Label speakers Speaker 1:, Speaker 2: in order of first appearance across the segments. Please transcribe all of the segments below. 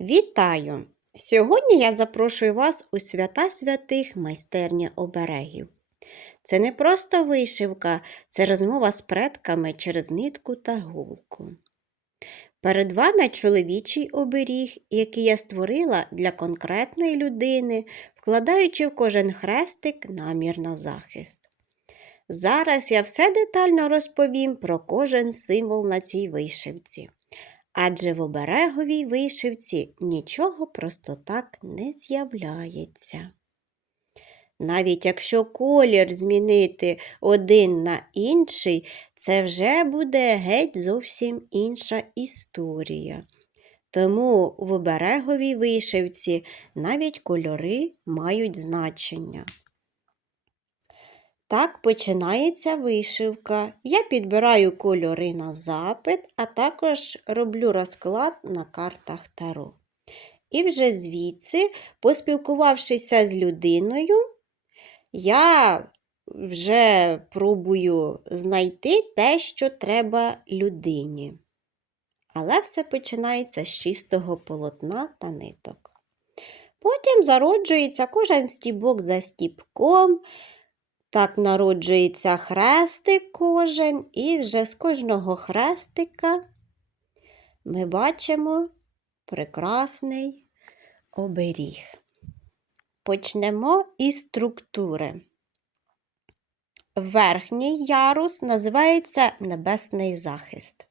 Speaker 1: Вітаю! Сьогодні я запрошую вас у свята святих майстерня оберегів. Це не просто вишивка, це розмова з предками через нитку та голку. Перед вами чоловічий оберіг, який я створила для конкретної людини, вкладаючи в кожен хрестик намір на захист. Зараз я все детально розповім про кожен символ на цій вишивці. Адже в обереговій вишивці нічого просто так не з'являється. Навіть якщо колір змінити один на інший, це вже буде геть зовсім інша історія. Тому в обереговій вишивці навіть кольори мають значення. Так починається вишивка. Я підбираю кольори на запит, а також роблю розклад на картах Таро. І вже звідси, поспілкувавшися з людиною, я вже пробую знайти те, що треба людині. Але все починається з чистого полотна та ниток. Потім зароджується кожен стібок за стібком. Так народжується хрестик кожен, і вже з кожного хрестика ми бачимо прекрасний оберіг. Почнемо із структури. Верхній ярус називається Небесний захист.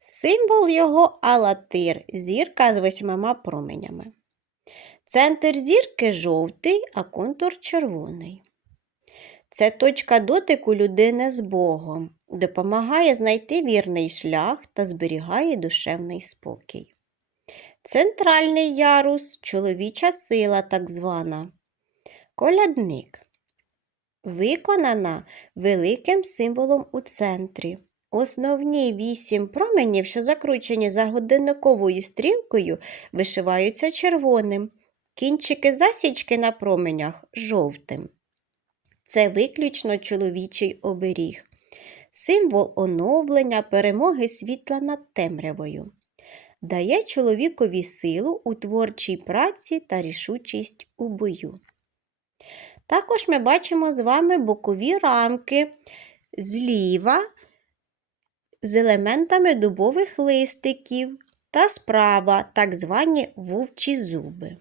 Speaker 1: Символ його алатир, зірка з восьмима променями. Центр зірки жовтий, а контур червоний. Це точка дотику людини з Богом, допомагає знайти вірний шлях та зберігає душевний спокій. Центральний ярус чоловіча сила, так звана. Колядник. Виконана великим символом у центрі. Основні вісім променів, що закручені за годинниковою стрілкою, вишиваються червоним. Кінчики засічки на променях жовтим. Це виключно чоловічий оберіг, символ оновлення, перемоги світла над темрявою. Дає чоловікові силу у творчій праці та рішучість у бою. Також ми бачимо з вами бокові рамки зліва з елементами дубових листиків та справа так звані вовчі зуби.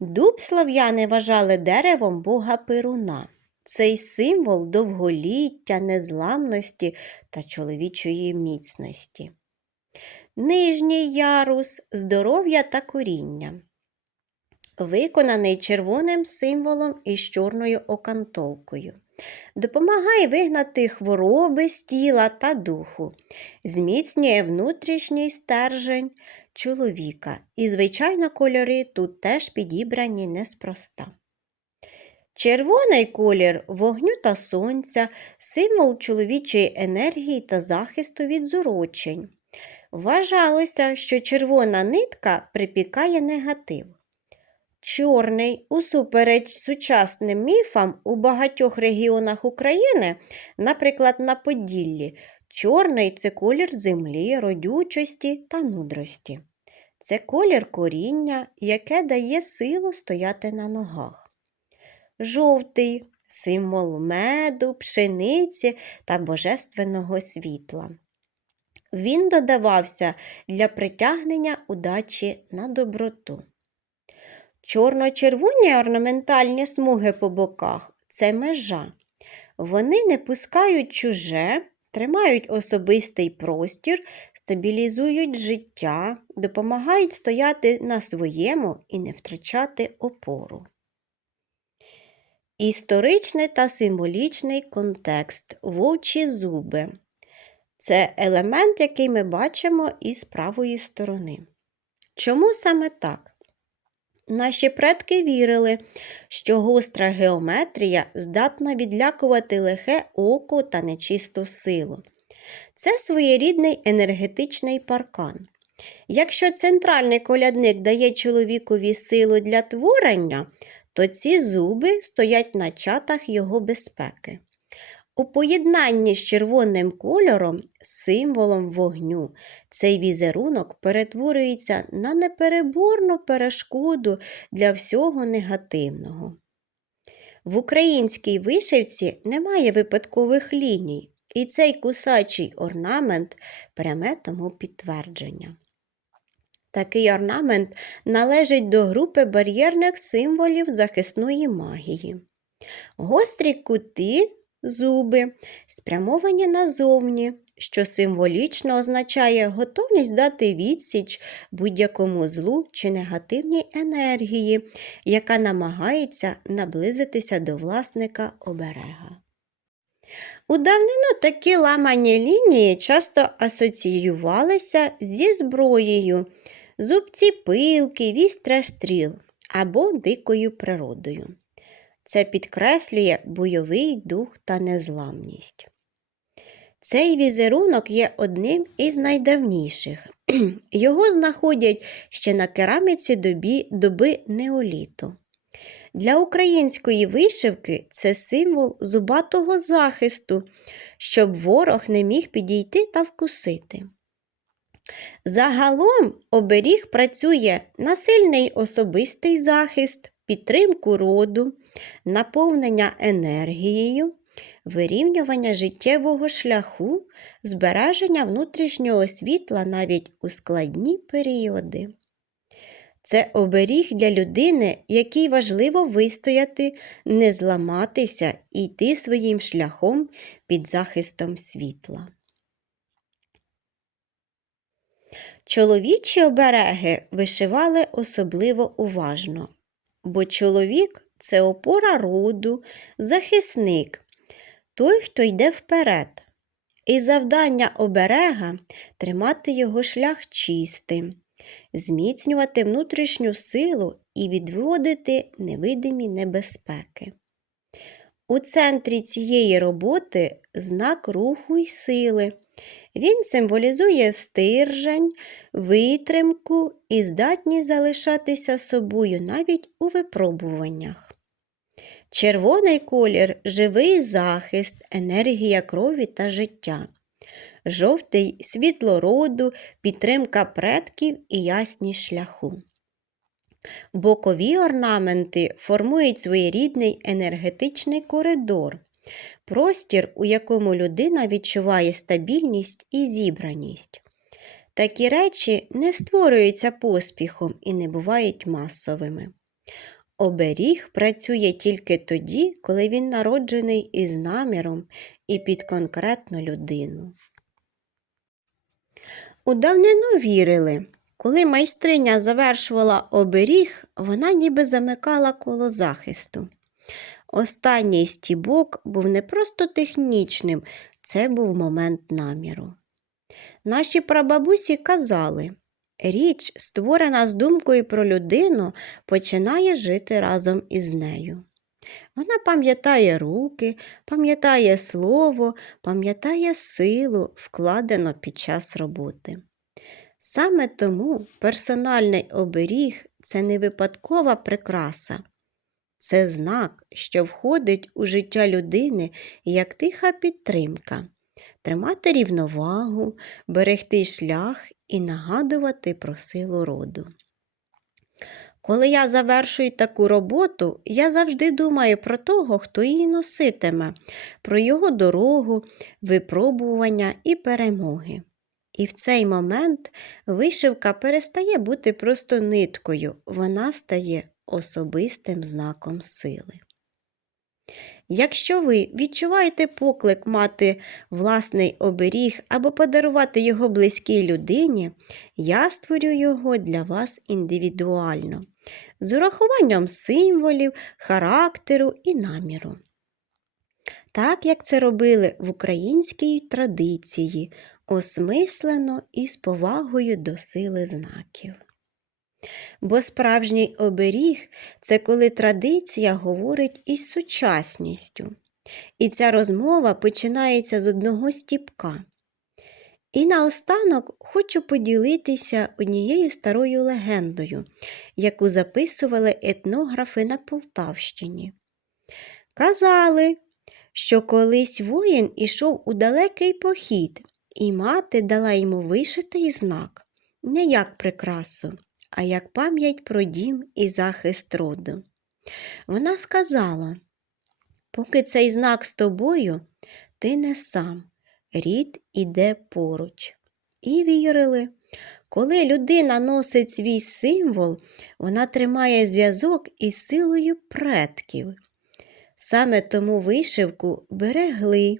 Speaker 1: Дуб слав'яни вважали деревом бога Перуна. Цей символ довголіття, незламності та чоловічої міцності. Нижній ярус здоров'я та коріння. Виконаний червоним символом із чорною окантовкою. Допомагає вигнати хвороби з тіла та духу, зміцнює внутрішній стержень чоловіка. І, звичайно, кольори тут теж підібрані неспроста. Червоний колір вогню та сонця, символ чоловічої енергії та захисту від зурочень. Вважалося, що червона нитка припікає негатив. Чорний, усупереч сучасним міфам у багатьох регіонах України, наприклад, на Поділлі, чорний це колір землі, родючості та мудрості. Це колір коріння, яке дає силу стояти на ногах жовтий символ меду, пшениці та божественного світла. Він додавався для притягнення удачі на доброту. Чорно-червоні орнаментальні смуги по боках це межа. Вони не пускають чуже, тримають особистий простір, стабілізують життя, допомагають стояти на своєму і не втрачати опору. Історичний та символічний контекст вовчі зуби. Це елемент, який ми бачимо із правої сторони. Чому саме так? Наші предки вірили, що гостра геометрія здатна відлякувати лихе око та нечисту силу. Це своєрідний енергетичний паркан. Якщо центральний колядник дає чоловікові силу для творення, то ці зуби стоять на чатах його безпеки. У поєднанні з червоним кольором, символом вогню, цей візерунок перетворюється на непереборну перешкоду для всього негативного. В українській вишивці немає випадкових ліній, і цей кусачий орнамент пряме тому підтвердження. Такий орнамент належить до групи бар'єрних символів захисної магії. Гострі кути, зуби спрямовані назовні, що символічно означає готовність дати відсіч будь-якому злу чи негативній енергії, яка намагається наблизитися до власника оберега. У давнину такі ламані лінії часто асоціювалися зі зброєю, зубці пилки, вістря стріл або дикою природою. Це підкреслює бойовий дух та незламність. Цей візерунок є одним із найдавніших. Його знаходять ще на кераміці добі, доби неоліту. Для української вишивки це символ зубатого захисту, щоб ворог не міг підійти та вкусити. Загалом оберіг працює на сильний особистий захист, підтримку роду, наповнення енергією, вирівнювання життєвого шляху, збереження внутрішнього світла навіть у складні періоди. Це оберіг для людини, якій важливо вистояти, не зламатися і йти своїм шляхом під захистом світла. Чоловічі обереги вишивали особливо уважно, бо чоловік це опора роду, захисник, той, хто йде вперед. І завдання оберега тримати його шлях чистим, зміцнювати внутрішню силу і відводити невидимі небезпеки. У центрі цієї роботи знак руху й сили. Він символізує стержень, витримку і здатність залишатися собою навіть у випробуваннях. Червоний колір живий захист, енергія крові та життя. Жовтий світло роду, підтримка предків і ясність шляху. Бокові орнаменти формують своєрідний енергетичний коридор, простір, у якому людина відчуває стабільність і зібраність. Такі речі не створюються поспіхом і не бувають масовими. Оберіг працює тільки тоді, коли він народжений із наміром і під конкретну людину. У давнину вірили, коли майстриня завершувала оберіг, вона ніби замикала коло захисту. Останній стібок був не просто технічним, це був момент наміру. Наші прабабусі казали, річ, створена з думкою про людину, починає жити разом із нею. Вона пам'ятає руки, пам'ятає слово, пам'ятає силу, вкладено під час роботи. Саме тому персональний оберіг це не випадкова прикраса, це знак, що входить у життя людини як тиха підтримка, тримати рівновагу, берегти шлях і нагадувати про силу роду. Коли я завершую таку роботу, я завжди думаю про того, хто її носитиме, про його дорогу, випробування і перемоги. І в цей момент вишивка перестає бути просто ниткою, вона стає особистим знаком сили. Якщо ви відчуваєте поклик мати власний оберіг або подарувати його близькій людині, я створю його для вас індивідуально, з урахуванням символів, характеру і наміру. Так як це робили в українській традиції, осмислено і з повагою до сили знаків. Бо справжній оберіг це коли традиція говорить із сучасністю, і ця розмова починається з одного стіпка. І наостанок хочу поділитися однією старою легендою, яку записували етнографи на Полтавщині. Казали, що колись воїн ішов у далекий похід, і мати дала йому вишитий знак не як прикрасу, а як пам'ять про дім і захист роду. Вона сказала: поки цей знак з тобою, ти не сам, рід іде поруч. І вірили. Коли людина носить свій символ, вона тримає зв'язок із силою предків. Саме тому вишивку берегли,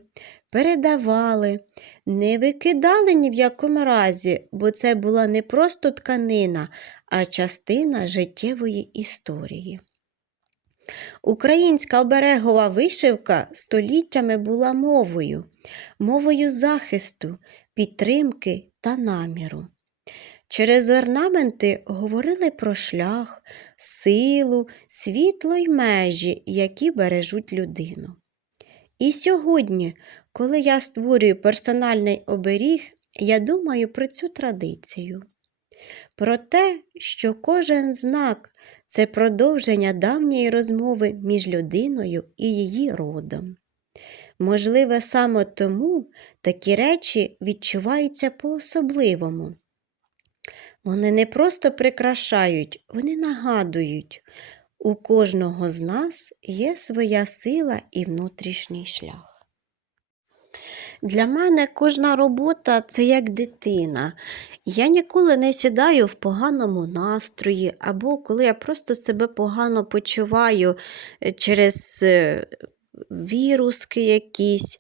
Speaker 1: передавали, не викидали ні в якому разі, бо це була не просто тканина, а частина життєвої історії. Українська оберегова вишивка століттями була мовою, мовою захисту, підтримки та наміру. Через орнаменти говорили про шлях, силу, світло й межі, які бережуть людину. І сьогодні, коли я створюю персональний оберіг, я думаю про цю традицію. Про те, що кожен знак це продовження давньої розмови між людиною і її родом. Можливе, саме тому такі речі відчуваються по-особливому. Вони не просто прикрашають, вони нагадують, у кожного з нас є своя сила і внутрішній шлях. Для мене кожна робота це як дитина. Я ніколи не сідаю в поганому настрої, або коли я просто себе погано почуваю е, через е, віруски якісь.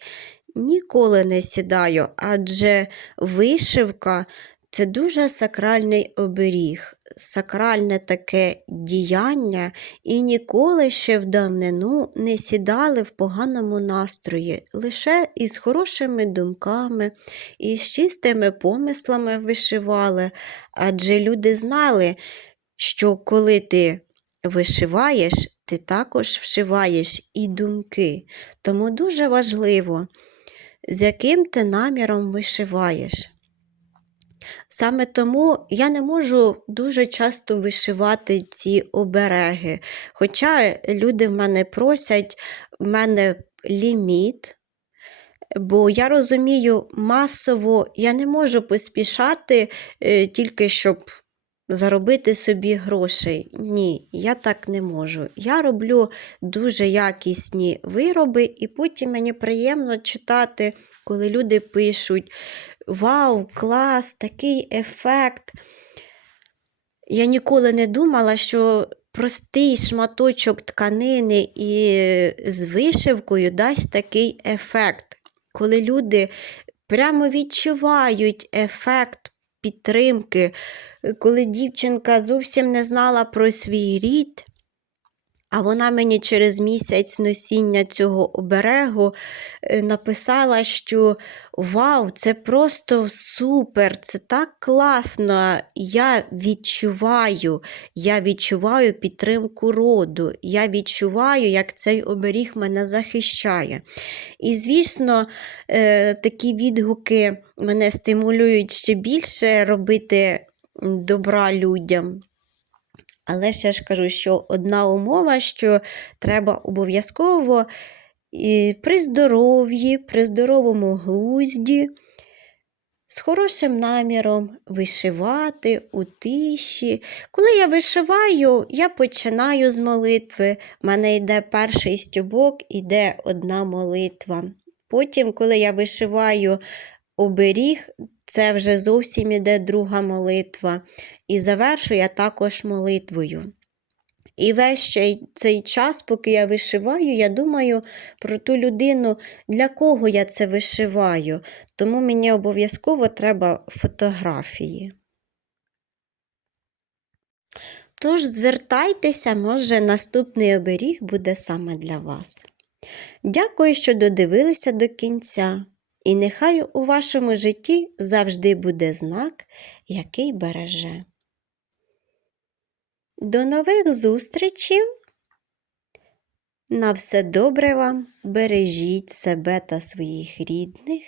Speaker 1: Ніколи не сідаю, адже вишивка це дуже сакральний оберіг, сакральне таке діяння, і ніколи ще в давнину не сідали в поганому настрої, лише із хорошими думками і з чистими помислами вишивали, адже люди знали, що коли ти вишиваєш, ти також вшиваєш і думки. Тому дуже важливо, з яким ти наміром вишиваєш. Саме тому я не можу дуже часто вишивати ці обереги. Хоча люди в мене просять, в мене ліміт, бо я розумію, масово я не можу поспішати е, тільки щоб заробити собі грошей. Ні, я так не можу. Я роблю дуже якісні вироби, і потім мені приємно читати, коли люди пишуть. Вау, клас, такий ефект. Я ніколи не думала, що простий шматочок тканини і з вишивкою дасть такий ефект, коли люди прямо відчувають ефект підтримки, коли дівчинка зовсім не знала про свій рід. А вона мені через місяць носіння цього оберегу е, написала, що Вау, це просто супер, це так класно. Я відчуваю, я відчуваю підтримку роду, я відчуваю, як цей оберіг мене захищає. І, звісно, е, такі відгуки мене стимулюють ще більше робити добра людям. Але ще ж кажу, що одна умова, що треба обов'язково при здоров'ї, при здоровому глузді, з хорошим наміром вишивати у тиші. Коли я вишиваю, я починаю з молитви. У мене йде перший стюбок, іде одна молитва. Потім, коли я вишиваю оберіг, це вже зовсім іде друга молитва. І завершую я також молитвою. І весь цей час, поки я вишиваю, я думаю про ту людину, для кого я це вишиваю. Тому мені обов'язково треба фотографії. Тож, звертайтеся, може, наступний оберіг буде саме для вас. Дякую, що додивилися до кінця. І нехай у вашому житті завжди буде знак, який береже. До нових зустрічей! На все добре вам, бережіть себе та своїх рідних.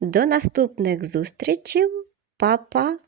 Speaker 1: До наступних зустрічей, папа!